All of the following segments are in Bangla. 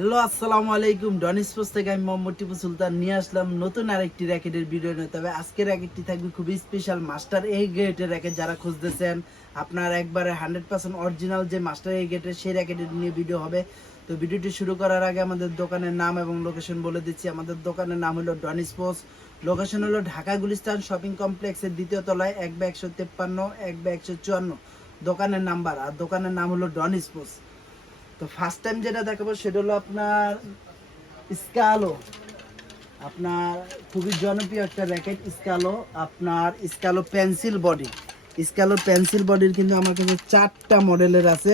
হ্যালো আসসালামু আলাইকুম। ডনি স্পোর্টস থেকে আমি মোহাম্মদ টিপু সুলতান নিয়ে আসলাম নতুন আরেকটি র্যাকেটের ভিডিও নিয়ে। তবে আজকের র্যাকেটটি থাকবে খুবই স্পেশাল মাস্টার এই গ্রেডের র্যাকেট। যারা খুঁজতেছেন আপনার একবারে 100% অরিজিনাল যে মাস্টার এই গ্রেডের সেই র্যাকেটের নিয়ে ভিডিও হবে। তো ভিডিওটি শুরু করার আগে আমাদের দোকানের নাম এবং লোকেশন বলে দিচ্ছি। আমাদের দোকানের নাম হলো ডনি স্পোর্টস। লোকেশন হলো ঢাকা গুলিস্তান শপিং কমপ্লেক্সের দ্বিতীয় তলায় 1/153 1/154 দোকানের নাম্বার, আর দোকানের নাম হলো ডনি স্পোর্টস। তো ফার্স্ট টাইম যেটা দেখাবো সেটা হলো আপনার স্কালো। আপনার খুবই জনপ্রিয় একটা র্যাকেট স্কালো। আপনার স্কালো পেন্সিল বডি। স্কালো পেন্সিল বডির কিন্তু আমার কাছে 4টা মডেলের আছে,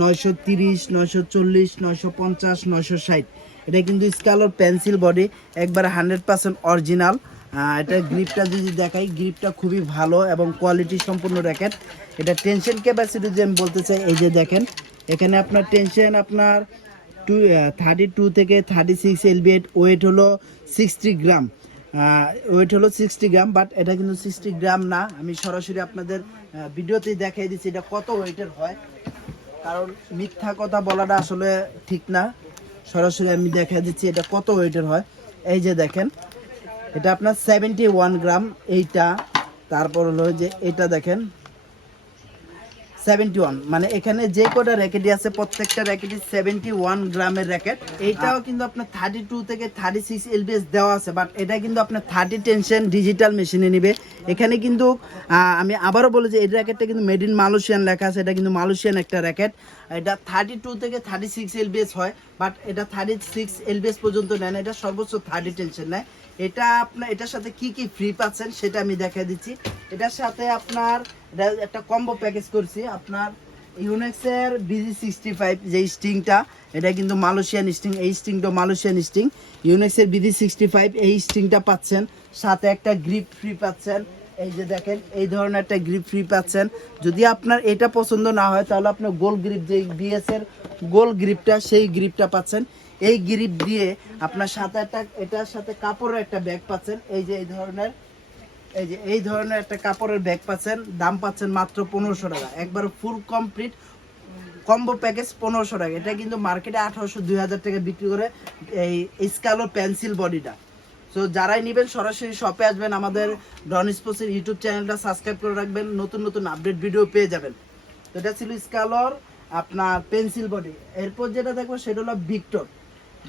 930, 940, 950, 960। এটা কিন্তু স্কালোর পেন্সিল বডি, একবার 100% অরিজিনাল। এটা গ্রিপটা যদি দেখাই, গ্রিপটা খুবই ভালো এবং কোয়ালিটি সম্পূর্ণ র্যাকেট। এটা টেনশন ক্যাপাসিটি যে আমি বলতে চাই, এই যে দেখেন এখানে আপনার টেনশন আপনার 32 থেকে 36 এলবিএট, ওয়েট হলো 60 গ্রাম। ওয়েট হলো 60 গ্রাম, বাট এটা কিন্তু 60 গ্রাম না। আমি সরাসরি আপনাদের ভিডিওতেই দেখাই দিচ্ছি এটা কত ওয়েটের হয়, কারণ মিথ্যা কথা বলাটা আসলে ঠিক না। সরাসরি আমি দেখাই দিচ্ছি এটা কত ওয়েটের হয়। এই যে দেখেন এটা আপনার 71 গ্রাম এইটা। তারপর হলো যে এটা দেখেন 71, মানে এখানে যে কটা র্যাকেটই আছে প্রত্যেকটা র্যাকেটই 71 গ্রামের র্যাকেট। এইটাও কিন্তু আপনার 32 থেকে 36 এলবিএস দেওয়া আছে, বাট এটা কিন্তু আপনার 30 টেনশন ডিজিটাল মেশিনে নিবে। এখানে কিন্তু আমি আবারও বলি যে এই র্যাকেটটা কিন্তু মেড ইন মালয়েশিয়ান লেখা আছে। এটা কিন্তু মালয়েশিয়ান একটা র্যাকেট। এটা 32 থেকে 36 এলবিএস হয়, বাট এটা 36 এলবিএস পর্যন্ত নেয় না, এটা সর্বোচ্চ 30 টেনশন নেয়। এটা আপনার এটার সাথে কি কি ফ্রি পাচ্ছেন সেটা আমি দেখাই দিচ্ছি। এটার সাথে আপনার একটা কম্বো প্যাকেজ করছি। আপনার ইউনেক্সের BG65 যে স্টিংটা, এটা কিন্তু মালয়েশিয়ান স্টিং। এই স্টিংটা মালয়েশিয়ান স্টিং। ইউনেক্সের BG65 এই স্টিংটা পাচ্ছেন, সাথে একটা গ্রিপ ফ্রি পাচ্ছেন। এই যে দেখেন এই ধরনের একটা গ্রিপ ফ্রি পাচ্ছেন। যদি আপনার এটা পছন্দ না হয় তাহলে আপনার গোল গ্রিপ, যে BS এর গোল গ্রিপটা, সেই গ্রিপটা পাচ্ছেন। এই গ্রিপ দিয়ে আপনার সাথে একটা এটার সাথে কাপড়ের একটা ব্যাগ পাচ্ছেন। এই ধরনের একটা কাপড়ের ব্যাগ পাচ্ছেন। দাম পাচ্ছেন মাত্র 1500 টাকা। একবার ফুল কমপ্লিট কম্বো প্যাকেজ 1500 টাকা। এটা কিন্তু মার্কেটে 1800 2000 টাকা বিক্রি করে এই স্কালো পেন্সিল বডিটা। সো যারাই নেবেন সরাসরি শপে আসবেন, আমাদের ডন স্পোর্টসের ইউটিউব চ্যানেলটা সাবস্ক্রাইব করে রাখবেন, নতুন নতুন আপডেট ভিডিও পেয়ে যাবেন। তো এটা ছিল স্কালোর আপনার পেন্সিল বডি। এরপর যেটা দেখবো সেটা হলো ভিক্টর।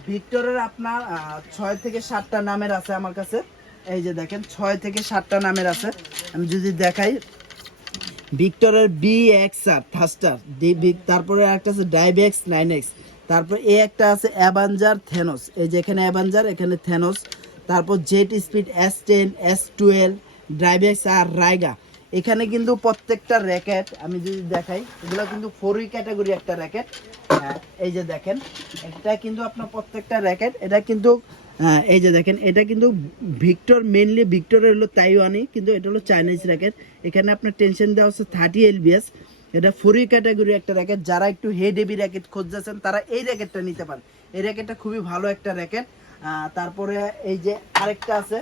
ভিক্টরের আপনার 6 থেকে 7টা নামের আছে আমার কাছে। এই যে দেখেন 6 থেকে 7টা নামের আছে। আমি যদি দেখাই, ভিক্টরের BXR থাস্টার, তারপরে একটা আছে ডাইবেক্স 9X, তারপর একটা আছে অ্যাভাঞ্জার থেনোস। এই যে এখানে অ্যাভাঞ্জার, এখানে থেনোস। তারপর জেট স্পিড S10, S12, ডাইবেক্স আর রাইগা। এখানে কিন্তু প্রত্যেকটা র্যাকেট আমি যদি দেখাই, এগুলো কিন্তু 4 ক্যাটাগরি একটা র্যাকেট। এই যে দেখেন এটা কিন্তু আপনার প্রত্যেকটা র্যাকেট, এটা কিন্তু এই যে দেখেন এটা কিন্তু ভিক্টর, মেনলি ভিক্টরের হলো তাইওয়ানি, কিন্তু এটা হলো চাইনিজ র্যাকেট। এখানে আপনার টেনশন দেওয়া হচ্ছে 30 এলবিএস। এটা 4 ক্যাটাগরি একটা র্যাকেট। যারা একটু হেড হেভি র্যাকেট খুঁজছেন তারা এই র্যাকেটটা নিতে পারেন। এই র্যাকেটটা খুবই ভালো একটা র্যাকেট। তারপরে এই যে আরেকটা আছে,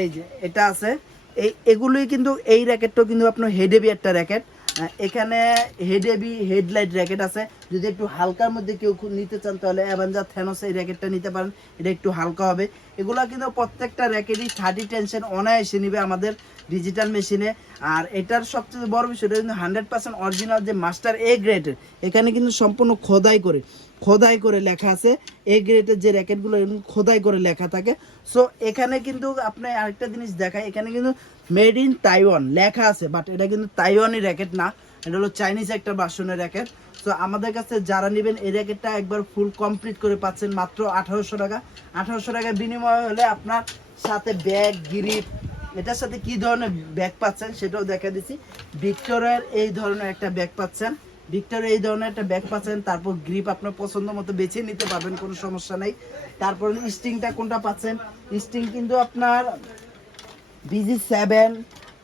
এই যে এটা আছে। এগুলোই কিন্তু এই র্যাকেটটাও কিন্তু আপনার হেড হেভি একটা র্যাকেট। এখানে হেড হেভি হেডলাইট র্যাকেট আছে। যদি একটু হালকার মধ্যে কেউ নিতে চান তাহলে অ্যাভেঞ্জার থেনোস এই র্যাকেটটা নিতে পারেন, এটা একটু হালকা হবে। এগুলো কিন্তু প্রত্যেকটা র্যাকেটই 30 টেনশন অনায়াসে নিবে আমাদের ডিজিটাল মেশিনে। আর এটার সবচেয়ে বড় বিষয়, এটা কিন্তু 100% অরিজিনাল যে মাস্টার এ গ্রেডের। এখানে কিন্তু সম্পূর্ণ খোদাই করে লেখা আছে। এ গ্রেডের যে র্যাকেটগুলো খোদাই করে লেখা থাকে। সো এখানে কিন্তু আপনি আরেকটা জিনিস দেখায়, এখানে কিন্তু মেড ইন তাইওয়ান লেখা আছে, বাট এটা কিন্তু তাইওয়ানি র্যাকেট না, এটা হলো চাইনিজ একটা ভার্সনের র্যাকেট। তো আমাদের কাছে যারা নেবেন এই র্যাকেটটা একবার ফুল কমপ্লিট করে পাচ্ছেন মাত্র 1800 টাকা। 1800 টাকার বিনিময় হলে আপনার সাথে ব্যাগ, গিরিপ, এটার সাথে কি ধরনের ব্যাগ পাচ্ছেন সেটাও দেখা দিচ্ছি। ভিক্টরের এই ধরনের একটা ব্যাগ পাচ্ছেন, ভিক্টরের এই ধরনের একটা ব্যাগ পাচ্ছেন। তারপর গ্রিপ আপনার পছন্দ মতো বেছে নিতে পারবেন, কোনো সমস্যা নেই। তারপর স্টিংটা কোনটা পাচ্ছেন, স্টিং কিন্তু আপনার BG7,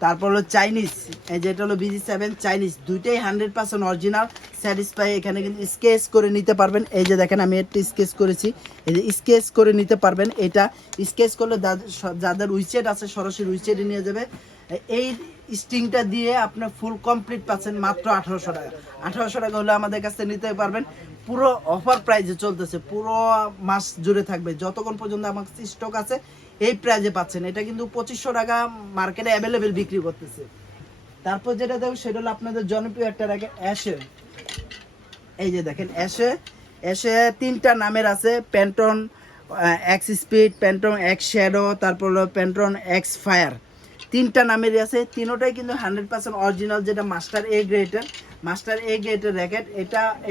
তারপর হলো চাইনিজ, এই যেটা হলো BG7 চাইনিজ, দুইটাই 100% অরিজিনাল স্যাটিসফাই। এখানে কিন্তু স্কেচ করে নিতে পারবেন। এই যে দেখেন আমি একটা স্কেচ করেছি, এই যে স্কেচ করে নিতে পারবেন। এটা স্কেচ করলে যাদের উইচেট আছে সরাসরি উইচেটে নিয়ে যাবে। এই স্টিংটা দিয়ে আপনার ফুল কমপ্লিট পাচ্ছেন মাত্র 1800 টাকা। 1800 টাকা হলে আমাদের কাছে নিতে পারবেন। পুরো অফার প্রাইজে চলতেছে, পুরো মাস জুড়ে থাকবে, যতক্ষণ পর্যন্ত আমার কাছে স্টক আছে এই প্রাইজে পাচ্ছেন। এটা কিন্তু 2500 টাকা মার্কেটে অ্যাভেলেবেল বিক্রি করতেছে। তারপর যেটা দেখো সেটা হলো আপনাদের জনপ্রিয় একটা র্যাকেট অ্যাশে। এই যে দেখেন অ্যাশে, অ্যাশে 3টা নামের আছে, প্যান্টন এক্স স্পিড, প্যান্টন এক্স শ্যাডো, তারপর হলো প্যান্টন এক্স ফায়ার। 3টা নামেরই আছে, তিনোটাই কিন্তু 100% অরিজিনাল, যেটা মাস্টার এ গ্রেডের, মাস্টার এ গ্রেডের র্যাকেট।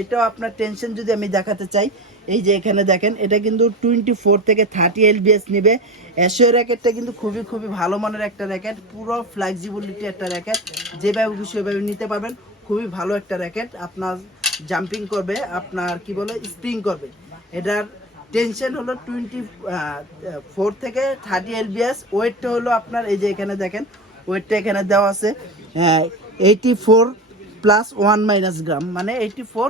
এটাও আপনার টেনশন যদি আমি দেখাতে চাই, এই যে এখানে দেখেন এটা কিন্তু 24 থেকে 30 এলবিএস নেবে। অ্যাশো র্যাকেটটা কিন্তু খুবই ভালো মানের একটা র্যাকেট, পুরো ফ্লেক্সিবিলিটি একটা র্যাকেট, যেভাবে খুশি সেভাবে নিতে পারবেন। খুবই ভালো একটা র্যাকেট, আপনার জাম্পিং করবে, আপনার কি বলে স্প্রিং করবে। এটার টেনশন হলো 24 থেকে 30 এলবিএস। ওয়েটটা হলো আপনার এই যে এখানে দেখেন ওয়েটটা এখানে দেওয়া আছে 84 প্লাস 1 গ্রাম, মানে 84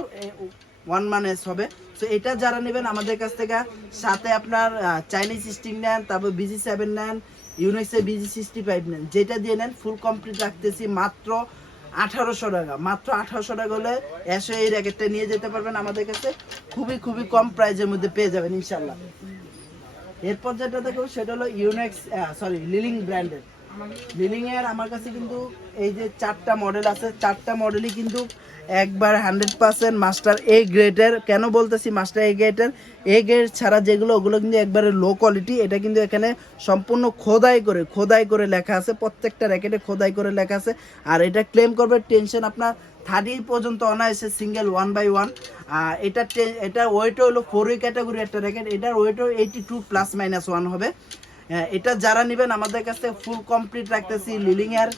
1 হবে। তো এটা যারা নেবেন আমাদের কাছ থেকে, সাথে আপনার চাইনিজ স্টিং নেন, তারপর BG7 নেন, ইউনিক্সের BG65 নেন, যেটা দিয়ে নেন ফুল কমপ্লিট রাখতেছি মাত্র 1800 টাকা। মাত্র 1800 টাকা হলে এসে এই র্যাকেটটা নিয়ে যেতে পারবেন আমাদের কাছে, খুবই কম প্রাইজের মধ্যে পেয়ে যাবেন ইনশাল্লাহ। এরপর যেটা দেখো সেটা হলো লিলিং ব্র্যান্ডের। লিলিং এর আমার কাছে কিন্তু এই যে 4টা মডেল আছে, 4টা মডেলই কিন্তু একবার 100% মাস্টার এ গ্রেডের। কেন বলতেছি মাস্টার এ গ্রেডের? এ গ্রেড ছাড়া যেগুলো ওগুলো কিন্তু একবারে লো কোয়ালিটি। এটা কিন্তু এখানে সম্পূর্ণ খোদাই করে লেখা আছে, প্রত্যেকটা র্যাকেটে খোদাই করে লেখা আছে। আর এটা ক্লেম করবে টেনশন আপনার 30 পর্যন্ত অনায়াসে সিঙ্গেল 1/1। আর এটা ওয়েটও হলো 4 ক্যাটাগরি একটা র্যাকেট, এটার ওয়েটও 82 +-1 হবে। এটা যারা নেবেন আমাদের কাছে ফুল কমপ্লিট রাখতেছি লিলিং এর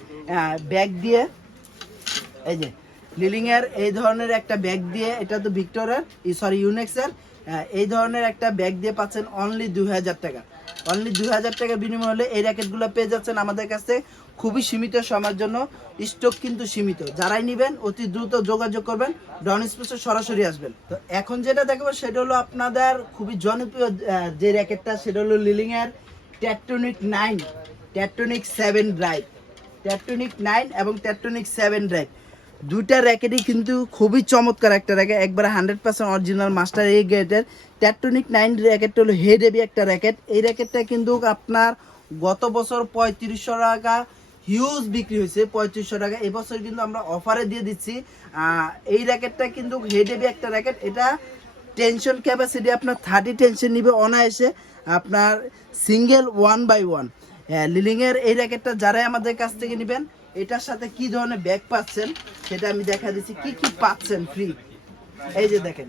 ব্যাগ দিয়ে। এই যে লিলিং এর এই ধরনের একটা ব্যাগ দিয়ে, এটা তো ভিক্টরের ইউনিক্সের, এই ধরনের একটা ব্যাগ দিয়ে পাচ্ছেন অনলি 2000 টাকা। অনলি 2000 টাকা বিনিময় হলে এই র্যাকেটগুলো পেয়ে যাচ্ছেন আমাদের কাছে খুবই সীমিত সময়ের জন্য। স্টক কিন্তু সীমিত, যারাই নেবেন অতি দ্রুত যোগাযোগ করবেন, ডন স্পেসে সরাসরি আসবেন। তো এখন যেটা দেখবো সেটা হলো আপনাদের খুবই জনপ্রিয় যে র্যাকেটটা, সেটা হলো লিলিং এর টেকটনিক 9, টেকটনিক 7 ড্রাইভ। টেকটনিক 9 এবং টেকটনিক 7 ড্রাইভ দুইটা র্যাকেটই কিন্তু খুবই চমৎকার একটা র্যাকেট, একবারে 100% অরিজিনাল মাস্টার এ গ্রেডের। টেকটনিক 9 র্যাকেটটা হলো হেড হেভি একটা র্যাকেট। এই র্যাকেটটা কিন্তু আপনার গত বছর 3500 টাকা হিউজ বিক্রি হয়েছে, 3500 টাকা। এবছর কিন্তু আমরা অফারে দিয়ে দিচ্ছি। এই র্যাকেটটা কিন্তু হেড হেভি একটা র্যাকেট। এটা টেনশন ক্যাপাসিটি আপনার 30 টেনশন নিবে অনায়াসে, আপনার সিঙ্গেল 1/1। লিলিংয়ের এই র্যাকেটটা যারাই আমাদের কাছ থেকে নেবেন, এটার সাথে কি ধরনের ব্যাগ পাচ্ছেন সেটা আমি দেখা দিচ্ছি, কি পাচ্ছেন ফ্রি। এই যে দেখেন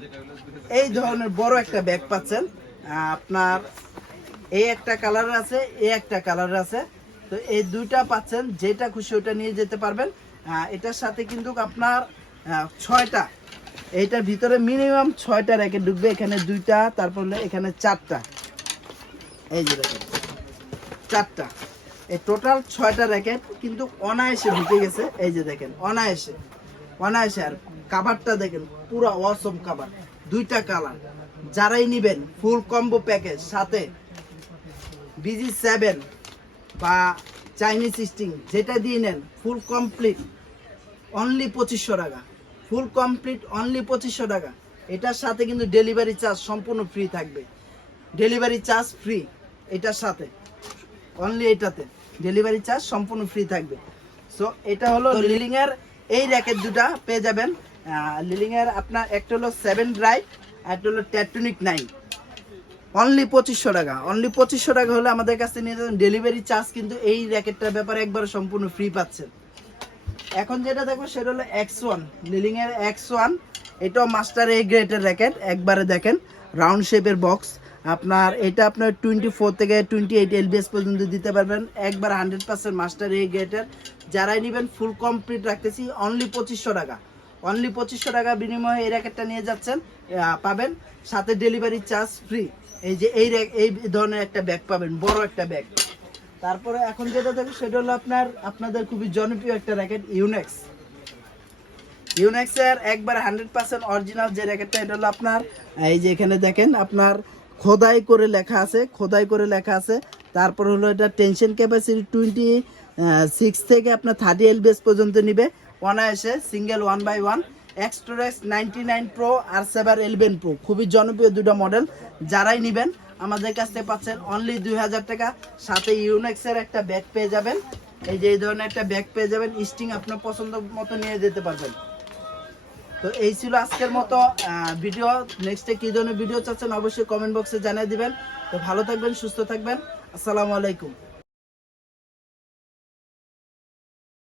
এই ধরনের বড় একটা ব্যাগ পাচ্ছেন, আপনার এই একটা কালার আছে, এই একটা কালার আছে। তো এই দুইটা পাচ্ছেন, যেটা খুশি ওটা নিয়ে যেতে পারবেন। এটার সাথে কিন্তু আপনার 6টা, এইটার ভিতরে মিনিমাম 6টা র্যাকেট ঢুকবে। এখানে 2টা, তারপর এখানে 4টা, এই যে দেখেন 4টা, এই টোটাল 6টা র্যাকেট কিন্তু অনায়াসে ঢুকে গেছে। এই যে দেখেন অনায়াসে। আর কাভারটা দেখেন পুরো অসম কাভার, 2টা কালার। যারাই নেবেন ফুল কম্বো প্যাকেজ, সাথে BG7 বা চাইনিজ স্টিং যেটা দিয়ে নেন ফুল কমপ্লিট অনলি 2500 টাকা। ফুল কমপ্লিট অনলি 2500 টাকা। এটার সাথে কিন্তু ডেলিভারি চার্জ সম্পূর্ণ ফ্রি থাকবে, ডেলিভারি চার্জ ফ্রি এটার সাথে, অনলি এটাতে ডেলিভারি চার্জ সম্পূর্ণ ফ্রি থাকবে। সো এটা হলো লিলিং এর এই র্যাকেট দুটা পেয়ে যাবেন। লিলিং এর আপনার একটা হলো 7 ড্রাইভ, আর একটা হলো টেকটনিক 9, অনলি 2500 টাকা। অনলি 2500 টাকা হলে আমাদের কাছে নিয়ে যাবেন। ডেলিভারি চার্জ কিন্তু এই র্যাকেটটার ব্যাপারে একবার সম্পূর্ণ ফ্রি পাচ্ছেন। এখন যেটা দেখবো সেটা হলো X1, লিলিং এর X1। এটাও মাস্টার এ গ্রেডের র্যাকেট, একবারে দেখেন রাউন্ড শেপের বক্স। আপনার এটা আপনার 24 থেকে 28 এলবিএস পর্যন্ত দিতে পারবেন, একবার 100% মাস্টার এ গ্রেডের। যারাই নেবেন ফুল কমপ্লিট রাখতেছি অনলি 2500 টাকা। অনলি 2500 টাকা বিনিময়ে এই র্যাকেটটা নিয়ে যাচ্ছেন, পাবেন সাথে ডেলিভারি চার্জ ফ্রি। এই যে এই ধরনের একটা ব্যাগ পাবেন, বড় একটা ব্যাগ। তারপরে এখন যেটা দেখো সেটা হলো আপনাদের খুবই জনপ্রিয় একটা র্যাকেট ইউনেক্সের একবার 100% অরিজিনাল যে র্যাকেটটা, এটা হলো আপনার এই যে এখানে দেখেন আপনার খোদাই করে লেখা আছে। তারপর হলো এটা টেনশন ক্যাপাসিটি 26 থেকে আপনার 30 এলবিএস পর্যন্ত নিবে অনায়াসে, সিঙ্গেল 1x1। এক্সট্রাক্স 99 প্রো আর 711 প্রো খুবই জনপ্রিয় দুটো মডেল। যারাই নেবেন আমাদের কাছ থেকে পাচ্ছেন অনলি 2000 টাকা, সাথে ইউনেক্সের একটা ব্যাগ পেয়ে যাবেন। এই যে এই ধরনের একটা ব্যাগ পেয়ে যাবেন, স্টিং আপনার পছন্দ মতো নিয়ে যেতে পারবেন। তো এই ছিল আজকের মতো ভিডিও। নেক্সটে কি ধরনের ভিডিও চাচ্ছেন অবশ্যই কমেন্ট বক্সে জানিয়ে দিবেন। তো ভালো থাকবেন, সুস্থ থাকবেন, আসসালামু আলাইকুম।